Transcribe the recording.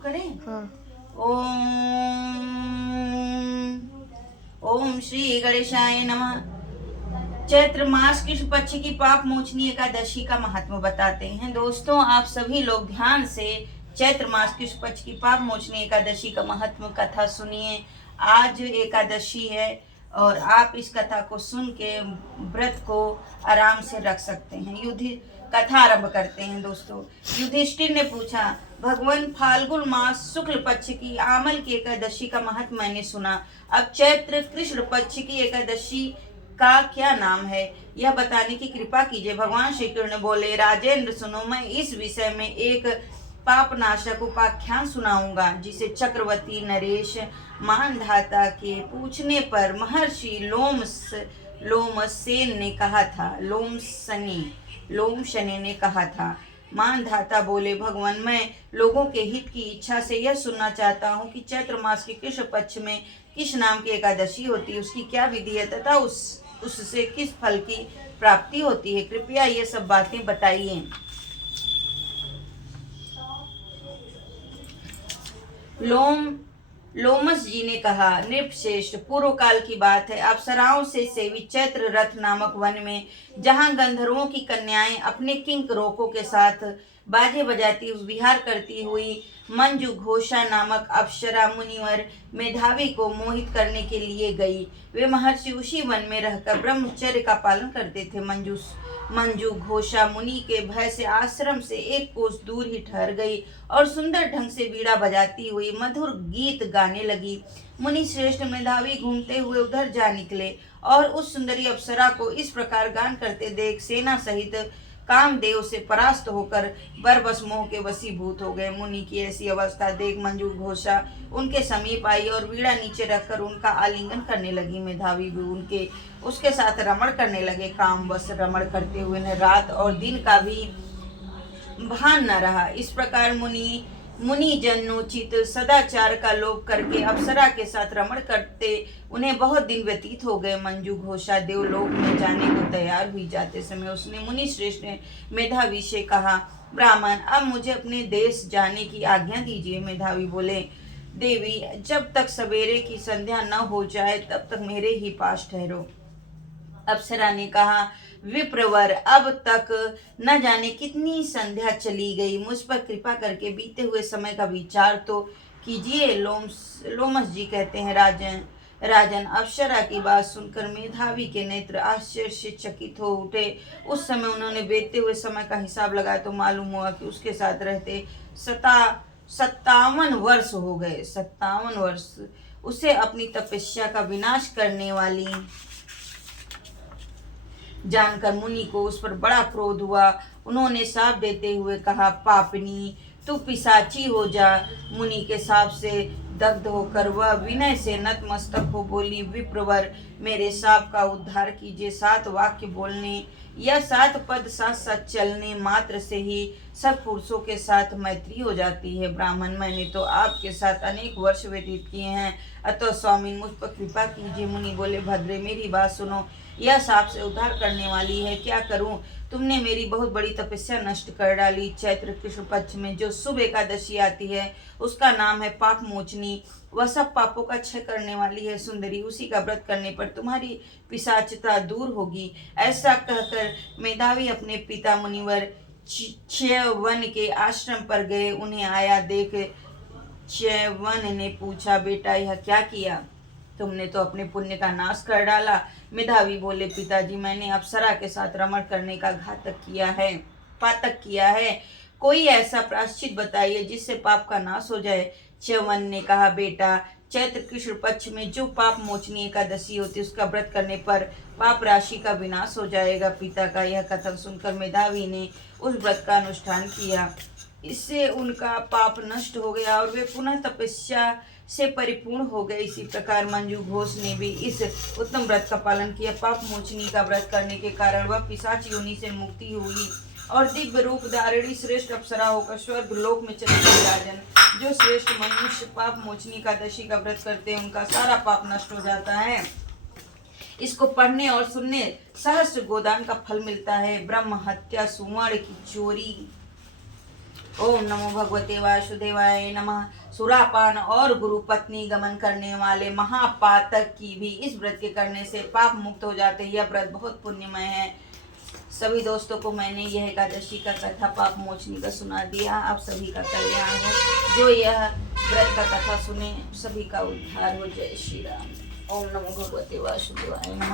करें? हाँ। ओम श्री गणेशाय नमः। चैत्र मास कृष्ण पक्ष की पाप मोचनी एकादशी का महत्व बताते हैं। दोस्तों, आप सभी लोग ध्यान से चैत्र मास कृष्ण पक्ष की पाप मोचनी एकादशी का महत्व कथा सुनिए। आज एकादशी है और आप इस कथा को सुन के व्रत को आराम से रख सकते हैं। कथा आरंभ करते हैं। दोस्तों, युधिष्ठिर ने पूछा, भगवान, फाल्गुन मास शुक्ल पक्ष की आमल की एकादशी का महत्व मैंने सुना। अब चैत्र कृष्ण पक्ष की एकादशी का क्या नाम है, यह बताने की कृपा कीजिए। भगवान श्री कृष्ण बोले, राजेंद्र सुनो, मैं इस विषय में एक पापनाशक उपाख्यान सुनाऊंगा, जिसे चक्रवर्ती नरेश मानधाता के पूछने पर महर्षि लोमसेन ने कहा था। लोमशने ने कहा था। मानधाता बोले, भगवान, मैं लोगों के हित की इच्छा से यह सुनना चाहता हूँ कि चैत्र मास के कृष्ण पक्ष में किस नाम की एकादशी होती है, उसकी क्या विधि है तथा उससे किस फल की प्राप्ति होती है। कृपया ये सब बातें बताइए। लोमस जी ने कहा, नृपश्रेष्ठ, पूर्व काल की बात है। अप्सराओं से सेवित चैत्र रथ नामक वन में, जहां गंधर्वों की कन्याएं अपने किंकरों के साथ बाजे बजाती विहार करती हुई मंजू घोषा नामक अप्सरा मुनिवर मेधावी को मोहित करने के लिए गई। वे महर्षि उसी वन में रहकर ब्रह्मचर्य का पालन करते थे। मंजू घोषा मुनि के भय से आश्रम से एक कोस दूर ही ठहर गई और सुंदर ढंग से वीणा बजाती हुई मधुर गीत गाने लगी। मुनि श्रेष्ठ मेधावी घूमते हुए उधर जा निकले और उस सुंदरी अप्सरा को इस प्रकार गान करते देख सेना सहित कामदेव से परास्त होकर बरबस मोह के वशीभूत हो गए। मुनि की ऐसी अवस्था देख मंजू घोषा उनके समीप आई और वीणा नीचे रखकर उनका आलिंगन करने लगी। मेधावी भी उसके साथ रमण करने लगे। काम बस रमण करते हुए न रात और दिन का भी भान न रहा। इस प्रकार मुनि जनोचित सदाचार का लोप करके अप्सरा के साथ रमण करते उन्हें बहुत दिन व्यतीत हो गए। मंजू घोषा देवलोक में जाने को तैयार हुई। जाते समय उसने मुनि श्रेष्ठ मेधावी से कहा, ब्राह्मण, अब मुझे अपने देश जाने की आज्ञा दीजिए। मेधावी बोले, देवी, जब तक सवेरे की संध्या न हो जाए तब तक मेरे ही पास ठहरो। अप्सरा ने कहा, विप्रवर, अब तक न जाने कितनी संध्या चली गई, मुझ पर कृपा करके बीते हुए समय का विचार तो कीजिए। लोमस जी कहते हैं, राजन, अप्सरा की बात सुनकर मेधावी के नेत्र आश्चर्य से चकित हो उठे। उस समय उन्होंने बीते हुए समय का हिसाब लगाया तो मालूम हुआ कि उसके साथ रहते 57 वर्ष हो गए। 57 वर्ष। उसे अपनी तपस्या का विनाश करने वाली जानकर मुनि को उस पर बड़ा क्रोध हुआ। उन्होंने शाप देते हुए कहा, पापनी, तू पिशाची हो जा। मुनि के शाप से दग्ध होकर वह विनय से नतमस्तक हो बोली, विप्रवर, मेरे शाप का उद्धार कीजिए। 7 वाक्य बोलने या 7 पद साथ साथ चलने मात्र से ही सब पुरुषों के साथ मैत्री हो जाती है। ब्राह्मण, मैंने तो आपके साथ अनेक वर्ष व्यतीत किए हैं, अतः स्वामी मुझ पर कृपा कीजिए। मुनि बोले, भद्रे, मेरी बात सुनो, यह साप से उद्धार करने वाली है, क्या करूं? तुमने मेरी बहुत बड़ी तपस्या नष्ट कर डाली। चैत्र कृष्ण पक्ष में जो शुभ एकादशी आती है उसका नाम है पाप मोचनी। वह सब पापों का क्षय करने वाली है। सुंदरी, उसी का व्रत करने पर तुम्हारी पिशाचता दूर होगी। ऐसा कहकर मेधावी अपने पिता मुनिवर च्यवन के आश्रम पर गए। उन्हें आया देख च्यवन ने पूछा, बेटा, यह क्या किया? तुमने तो अपने पुण्य का नाश कर डाला। मेधावी बोले, पिताजी, मैंने अप्सरा के साथ रमण करने का पातक किया है। कोई ऐसा प्रायश्चित बताइए जिससे पाप का नाश हो जाए। च्यवन ने कहा, बेटा, चैत्र कृष्ण पक्ष में जो पाप मोचनी एकादशी होती है उसका व्रत करने पर पाप राशि का विनाश हो जाएगा। पिता का यह कथन सुनकर मेधावी ने उस व्रत का अनुष्ठान किया। इससे उनका पाप नष्ट हो गया और वे पुनः तपस्या से परिपूर्ण हो गए। इसी प्रकार मंजू घोष ने भी इस उत्तम व्रत का पालन किया। पाप मोचनी का व्रत करने के कारण वह पिशाच योनि से मुक्ति हुई और दिव्य रूप धारिणी श्रेष्ठ अप्सरा होकर स्वर्ग लोक में चली गई। राजन, जो श्रेष्ठ मनुष्य पाप मोचनी एकादशी का व्रत करते हैं उनका सारा पाप नष्ट हो जाता है। इसको पढ़ने और सुनने सहस्त्र गोदान का फल मिलता है। ब्रह्म हत्या, सुवर्ण की चोरी ओम नमो भगवते वासुदेवाय नमः। सुरापान और गुरु पत्नी गमन करने वाले महापातक की भी इस व्रत के करने से पाप मुक्त हो जाते हैं। यह व्रत बहुत पुण्यमय है। सभी दोस्तों को मैंने यह एकादशी का कथा पाप मोचनी का सुना दिया। आप सभी का कल्याण हो। जो यह व्रत का कथा सुने सभी का उद्धार हो। जय श्री राम। ओम नमो भगवते वासुदेवाय नमः।